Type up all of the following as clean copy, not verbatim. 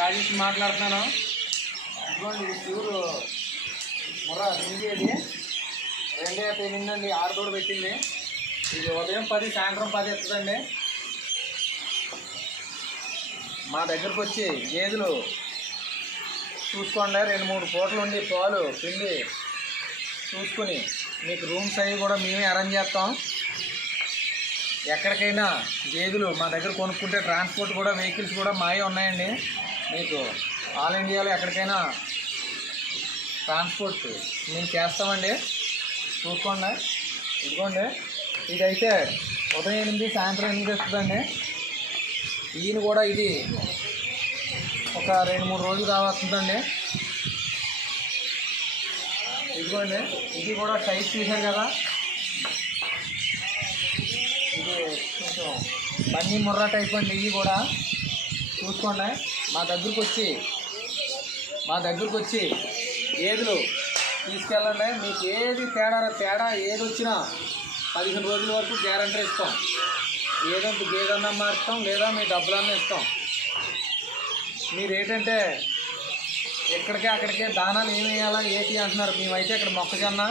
రాజేష్ మాట్లాడుతున్నాను. ఇదిగోండి ప్యూర్ ముర్రా దింగేది 2:8 6 తోడు పెట్టింది. ఇది ఉదయం 10 సాయంత్రం 10 ఎత్తుందండి. మా దగ్గరకు వచ్చి గేదెలు చూసుకోండి, 2-3 పూటలు ఉండి పాలు పిండి చూసుకుని మీకు రూమ్స్ అవి కూడా మేమే అరేంజ్ చేస్తాం. ఎక్కడికైనా గేదెలు మా దగ్గర కొనుక్కుంటే ట్రాన్స్పోర్ట్ కూడా వెహికల్స్ కూడా మాయే ఉన్నాయండి. మీకు ఆల్ ఇండియాలో ఎక్కడికైనా ట్రాన్స్పోర్ట్ మేము చేస్తామండి. చూసుకోండి. ఇదిగోండి ఇదైతే ఉదయం 8 సాయంత్రం 8 వస్తుందండి. ఈయన కూడా ఇది ఒక 2-3 రోజులు కావస్తుందండి. ఇదిగోండి ఇది కూడా సైజ్ చూశారు కదా, ఇది కొంచెం బన్నీ ముర్రా టైప్ అండి. ఇవి కూడా చూసుకోండి. మా దగ్గరకు వచ్చి గేదెలు తీసుకెళ్ళండి. మీకు ఏది తేడా ఏది వచ్చినా 15 రోజుల వరకు గ్యారంటీ ఇస్తాం. ఏదంటే గేదన్నా మారుస్తాం, లేదా మీ డబ్బులన్నా ఇస్తాం. మీరు ఏంటంటే ఎక్కడికే అక్కడికే దానాలు ఏమి వేయాలని ఏటి అంటున్నారు. మేమైతే ఇక్కడ మొక్కజొన్న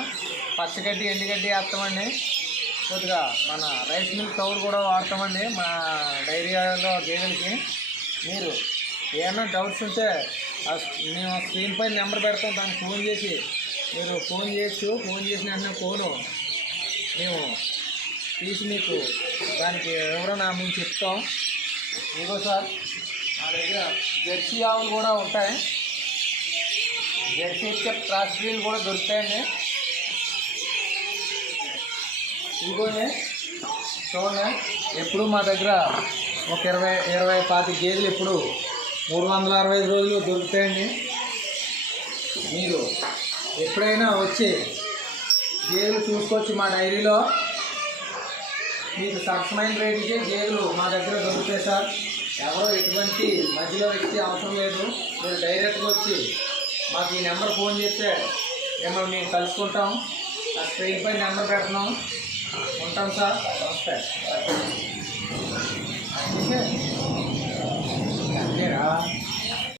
పచ్చగడ్డి ఎండుగడ్డి వేస్తామండి. కొద్దిగా మన రైస్ మిల్క్ తౌడు కూడా వాడతామండి మా డైరీలో గేదెలకి. మీరు ఏమన్నా డౌట్స్ ఉంటే మేము స్క్రీన్ పైన నెంబర్ పెడతాం, దానికి ఫోన్ చేసి మీరు ఫోన్ చేయొచ్చు. ఫోన్ చేసిన వెంటనే ఫోను మేము తీసి మీకు దానికి ఎవరైనా మేము చెప్తాం. ఇదిగో సార్ మా దగ్గర జెర్సీ ఆవులు కూడా ఉంటాయి. జెర్సీ క్రాస్ బ్రీడ్లు కూడా దొరుకుతాయండి. ఇదిగోండి చూడండి, ఎప్పుడు మా దగ్గర ఒక 20-25 గేదెలు ఎప్పుడు 365 రోజులు దొరుకుతాయండి. మీరు ఎప్పుడైనా వచ్చి గేదెలు చూసుకొచ్చి మా డైరీలో మీకు సరసమైన రేటుకే గేదెలు మా దగ్గర దొరుకుతాయి సార్. ఎవరో ఎటువంటి మధ్యలో వ్యక్తి అవసరం లేదు. మీరు డైరెక్ట్గా వచ్చి మాకు ఈ నెంబర్ ఫోన్ చేస్తే మిమ్మల్ని మేము కలుసుకుంటాం. ఆ స్క్రీన్ పై నెంబర్ పెడుతున్నాం. ఉంటాం సార్. నమస్తే. అంతేరా.